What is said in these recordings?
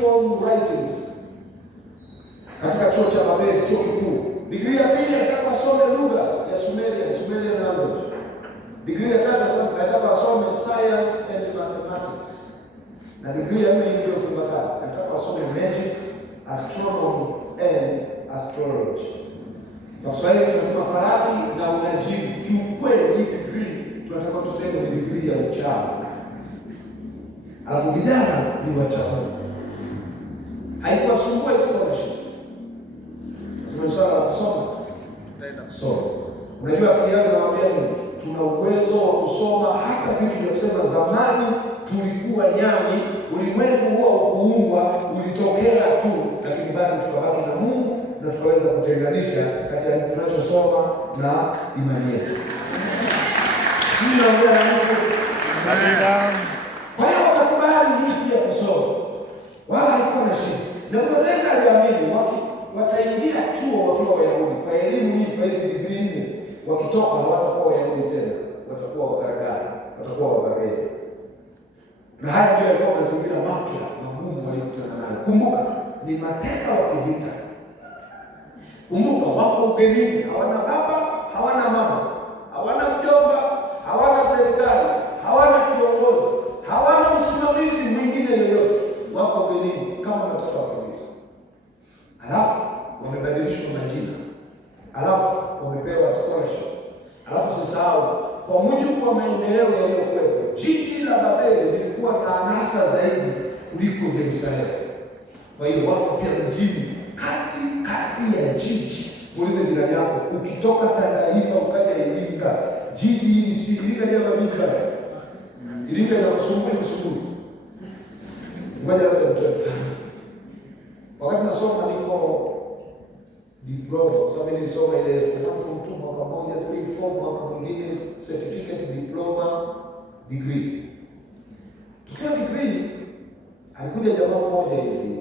cuneiform writings katika chuo cha Babeli, chuo kikuu. Degree ya pili anataka asome lugha ya Sumerian language. Degree ya tatu anataka asome science and mathematics. Na degree ya nne ndio ufumakazi, anataka asome magic, astronomy and astrology. Kwa Kiswahili tunasema faraki na unajibu. Kiukweli hii degree tunataka tuseme ni degree ya uchawi. Alafu vijana ni wachawi. Haikuwasumbua scholarship. Nasema swala la kusoma. Tutaenda kusoma. Unajua akili yangu inawaambia nini? Tuna uwezo wa kusoma hata vitu vya kusema zamani tulikuwa nyani, ulimwengu huo kuumbwa ulitokea tu, lakini bado tukabaki na Mungu na tukaweza kutenganisha kati ya tunachosoma na imani yetu. Sio naongea na mtu. Kwa hiyo wakakubali hii ya kusoma. Wala haikuwa na shida. Na Nebukadneza aliamini wataingia chuo wakiwa Wayahudi. Kwa elimu hii, kwa hizi degree nne, wakitoka hawatakuwa Wayahudi tena, watakuwa Wakardayo, watakuwa Wababeli. Na haya ndio yalikuwa mazingira mapya magumu walikutana nayo. Kumbuka ni mateka wa kivita. Kumbuka wako ugenini, hawana baba, hawana mama, hawana mjomba, hawana serikali, hawana kiongozi, hawana msimamizi mwingine yoyote. Wako ugenini kama mateka wa kivita. Alafu wamebadilishwa majina. Alafu wamepewa scholarship. Alafu sisahau, kwa mujibu wa maendeleo yaliyokuwepo, jiji la Babeli lilikuwa na anasa zaidi kuliko Yerusalemu. Kwa hiyo wako pia mjini kati ya jiji. Muulize jirani yako, ukitoka Tandahimba ukaja Iringa, jiji hili si Iringa jamaa mita. Iringa na Kusumbuka. Ngoja mtoto. Wakati nasoma niko diploma, kwa sababu nilisoma ile form 2 mwaka mmoja, 3 4 mwaka mwingine, certificate, diploma, degree. Tukiwa degree, alikuja jamaa mmoja hivi,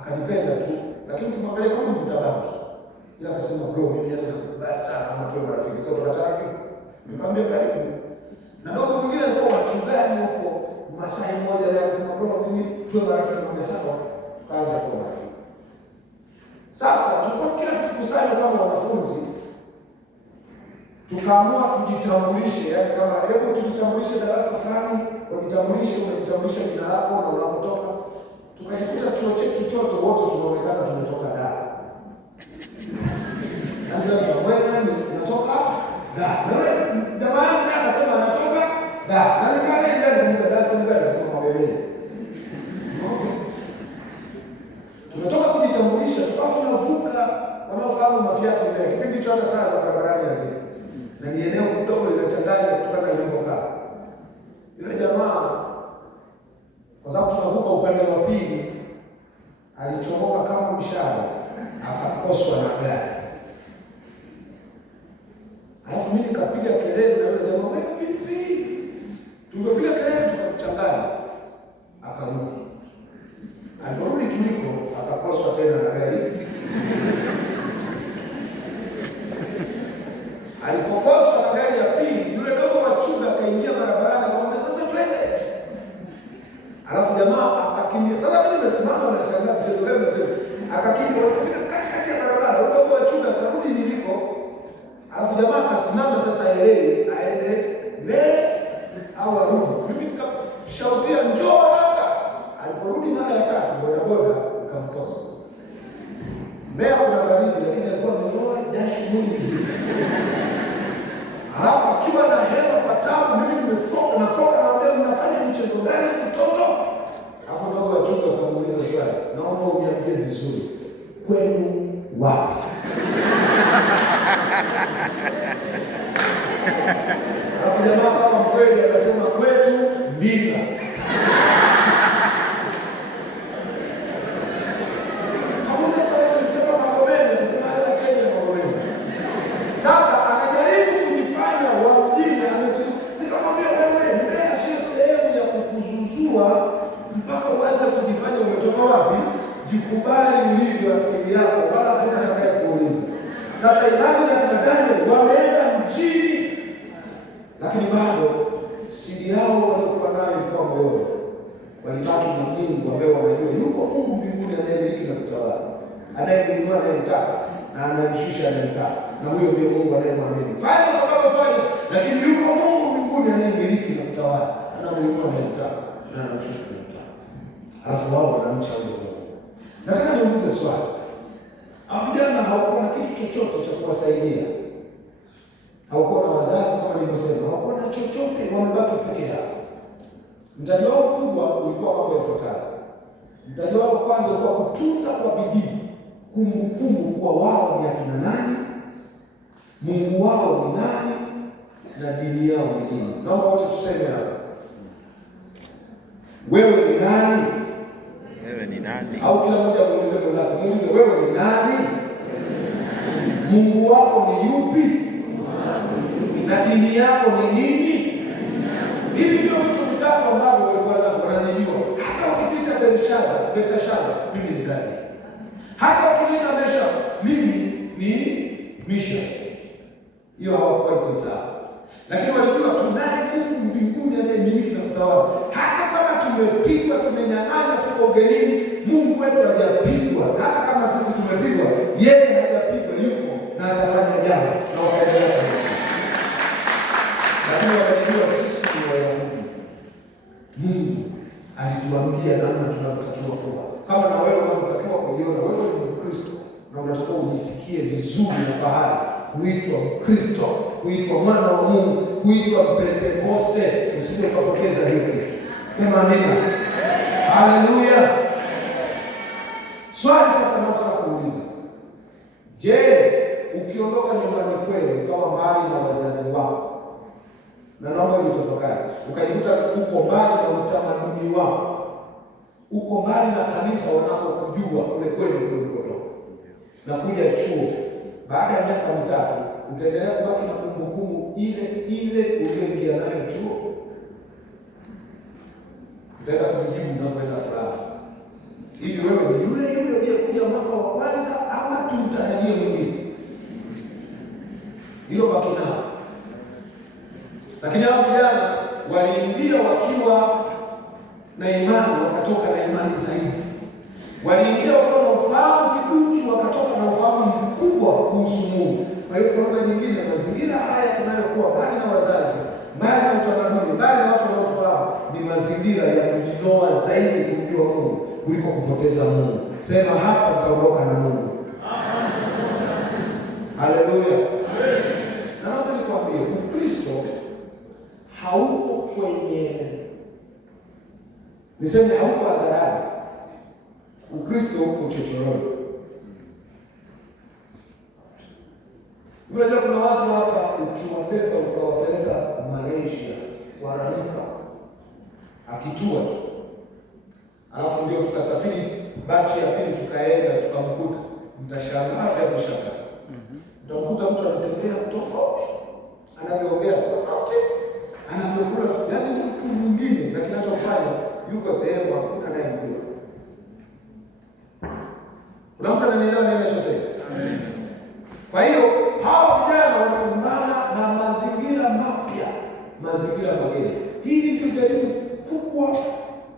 akanipenda tu, lakini kimwangalia kama mvuta bangi. Ila akasema bro, mimi nakukubali sana kama tuwe marafiki. Sasa tunataka nikamwambia karibu. Na ndogo mwingine alikuwa mchungaji huko Masai mmoja, na akasema bro, mimi tuwe marafiki. Nikamwambia sawa, kaanza kuwa marafiki. Sasa tulikuwa kila tukikusanya kama wanafunzi, tukaamua tujitambulishe, yaani kama hebu tujitambulishe darasa fulani, wajitambulishe, unajitambulisha jina lako na unapotoka. Tukajikuta chuo chetu chote wote tunaonekana tumetoka Dar. Na ndio wewe unatoka Dar. Na wewe jamaa mmoja akasema anatoka Dar. Na nikaanza ndio darasa ndio anasema wewe. Tumetoka kujitambulisha, tukawa tunavuka, wanaofahamu Mafiati ile kipindi cha taa za barabarani hizi. Na ni eneo kidogo linachanganya kutokana na nilipokaa. Yule jamaa, kwa sababu tunavuka upande wa pili, alichomoka kama mshale, akakoswa na gari. Alafu mimi nikapiga kelele na yule jamaa, wewe vipi? Tulipopiga kelele tukachanganya. Akarudi. Aliporudi tuliko, akakoswa tena na gari. Alipokoswa na gari ya pili, yule dogo wa chunga akaingia barabarani, akamwambia sasa twende. Alafu jamaa akakimbia. Sasa mimi nimesimama na shangaa mchezo leo mchezo. Akakimbia kufika katikati ya barabara, yule dogo wa chunga akarudi niliko. Alafu jamaa akasimama sasa elewi aende mbele au arudi. Mimi nikashautia njoo haraka. Aliporudi mara ya tatu, bodaboda ukamkosa. Mbea kuna baridi, lakini alikuwa ameloa jasho mwingi sana. Alafu akiwa na hewa kwa tabu, mimi nimefoka naambia mnafanya mchezo gani mtoto? Alafu ndogo wa chunga akamuuliza swali, naomba uniambie vizuri, kwenu wapi? Alafu jamaa kama mkweli akasema kwetu Mbinga. Sasa anajaribu kujifanya wajini, nikamwambia wewe, Mbeya sio sehemu ya kukuzuzua mpaka uanze kujifanya umetoka wapi. Jikubali ulivyo asili yako, wala hakuna atakaye kuuliza. Sasa imani na binadamu wameenda mjini, lakini bado siri yao walikuwa nayo ilikuwa moyoni. Walibaki na Mungu ambaye wanajua yuko anayemwinua anayemtaka na anayemshusha anayemtaka, na huyo ndiye Mungu anayemwamini. Fanya utakavyofanya, lakini yuko Mungu mbinguni anayemiliki na kutawala, anamwinua anayemtaka na anamshusha anayemtaka. Alafu wao wanamcha huyo Mungu. Nataka niulize swali. Vijana hawakuwa na kitu chochote cha kuwasaidia, hawakuwa na wazazi kama nilivyosema, hawakuwa na chochote, wamebaki peke yao. Mtaji wao mkubwa ulikuwa mambo yafuatayo. Mtaji wao kwanza ulikuwa kutunza kwa bidii kumbukumbu kuwa wao ni akina nani, Mungu wao ni nani, na dini yao ni nini. Naomba wote tuseme hapa. Wewe ni nani? Wewe ni nani? Au kila mmoja muulize mwenzake, muulize wewe ni nani? Mungu wako ni yupi? Na dini yako ni nini? Hivi ndio vitu vitatu ambavyo walikuwa wananijua. Hata ukipita Belteshaza, mimi ni Daniel. Hata ukipita Mesha, mimi ni Misha. Hiyo hawakuwa kuisahau. Lakini walijua tunaye Mungu mbinguni anayemiliki na kutawala. Hata kama tumepigwa, tumenyang'anywa, tuko ugenini, Mungu wetu hajapigwa. Hata kama sisi tumepigwa, yeye hajapigwa, yuko na atafanya jambo na wakaendelea. Lakini wakajua sisi ni Wayahudi. Mungu alituambia namna tunavyotakiwa kuwa. Kama na wewe unatakiwa kujiona wewe ni Mkristo na unatakiwa ujisikie vizuri na fahari kuitwa Mkristo, kuitwa mwana wa Mungu, kuitwa Pentekoste, usije ukapoteza hiyo kitu. Sema amina. Haleluya. Swali sasa nataka kuuliza. Je, ukiondoka nyumbani kwenu ukawa mbali na wazazi wako, na naomba utafakari, ukajikuta uko mbali na utamaduni wako, uko mbali na kanisa wanapokujua kule kwenu kulikotoka, na kuja chuo, baada ya miaka mitatu utaendelea kubaki na kumbukumbu ile uliyoingia nayo chuo? Utaenda kujibu na kwenda kulala. Hivi wewe ni yule uliyekuja mwaka wa kwanza ama tutarajie mwingine? Hilo baki nao. Lakini hao vijana waliingia wakiwa na imani, wakatoka na imani zaidi. Waliingia wakiwa na ufahamu kiduchu, wakatoka na ufahamu mkubwa kuhusu Mungu. Kwa hiyo kwa lugha nyingine, mazingira haya tunayokuwa mbali na wazazi, mbali na utamaduni, mbali na watu wanaotufahamu, ni mazingira ya kujinoa zaidi kumjua Mungu kuliko kupoteza Mungu. Sema hapa utaondoka na Mungu. Haleluya. Na naomba nikwambie, Ukristo hauko kwenye, niseme hauko hadharani. Ukristo uko chochoroni. Unajua kuna watu hapa ukiwabeba ukawapeleka Malaysia wararuka akitua tu, alafu ndio tukasafiri bachi ya pili tukaenda tukamkuta, mtashangaa vya mshaka. Utamkuta mtu anatembea tofauti, anavyoongea tofauti, anavyokula, yaani mtu mwingine, na kinachofanya yuko sehemu hakuna anayemjua. Kuna mtu ananielewa nini ninachosema? Amen. Kwa hiyo hao vijana wanakumbana na mazingira mapya, mazingira mageni. Hili ndio jaribu kubwa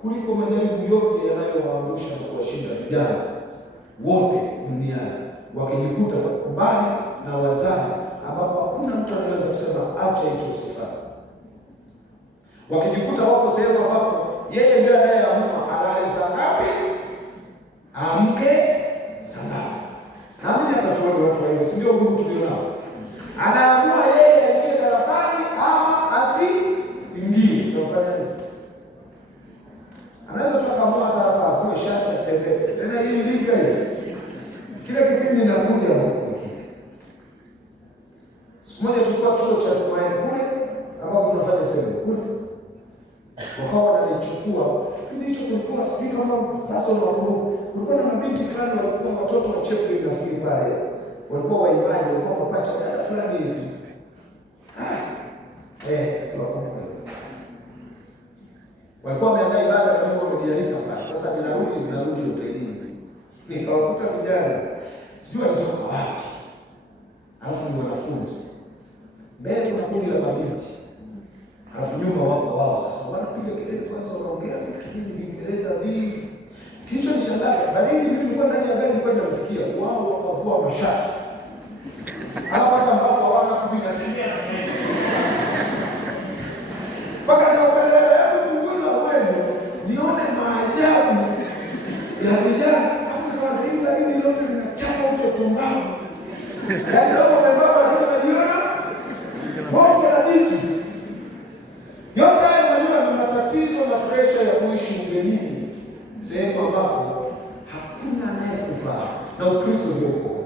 kuliko majaribu yote yanayowaangusha na kuwashinda vijana wote duniani, wakijikuta mbali na wazazi ambapo hakuna mtu anaweza kusema acha hicho usifanye. Wakijikuta wako sehemu ambapo yeye ndiye anayeamua alale saa ngapi, amke saa ngapi. Naamini hapa tuone watu wengi, si ndio ngumu tulionao. Anaamua yeye aingie darasani ama asiingie. Tunafanya nini? Anaweza tukaamua hata hapa afue shati atembee. Tena hii liga hii. Kile kipindi inakuja huko. Siku moja tulikuwa chuo cha Tumaini kule ambapo tunafanya sehemu kule. Wakawa wananichukua. Kipindi hicho kulikuwa sijui kama pastor wa Mungu. Kulikuwa na mabinti fulani walikuwa watoto wa chepeo nafikiri pale. Walikuwa waimbaji, walikuwa wapata dada fulani hivi. Walikuwa wameandaa ibada na Mungu amejialika pale. Sasa ninarudi hotelini. Nikawakuta vijana. Sijui walitoka wapi. Alafu ni wanafunzi. Mbele kuna kundi la mabinti. Alafu nyuma wako wao sasa. Wanapiga kelele kwanza, wanaongea vitu vingi Kiingereza vingi. Kilichonishangaza, badili mimi nilikuwa ndani ya gari, nilikuwa nafikia wao wakavua mashati. Alafu hata ambapo hawana fupi na tembea na mimi. Mpaka nikaendelea kupunguza mwendo, nione maajabu ya vijana. Alafu nikawaza hivi lakini lote linachapa utoto mbao. Yaani hapo baba anajiona bonge la binti. Yote haya unajua ni matatizo na presha ya kuishi ugenini, sehemu ambapo hakuna anayekufaa na Ukristo ndio uko.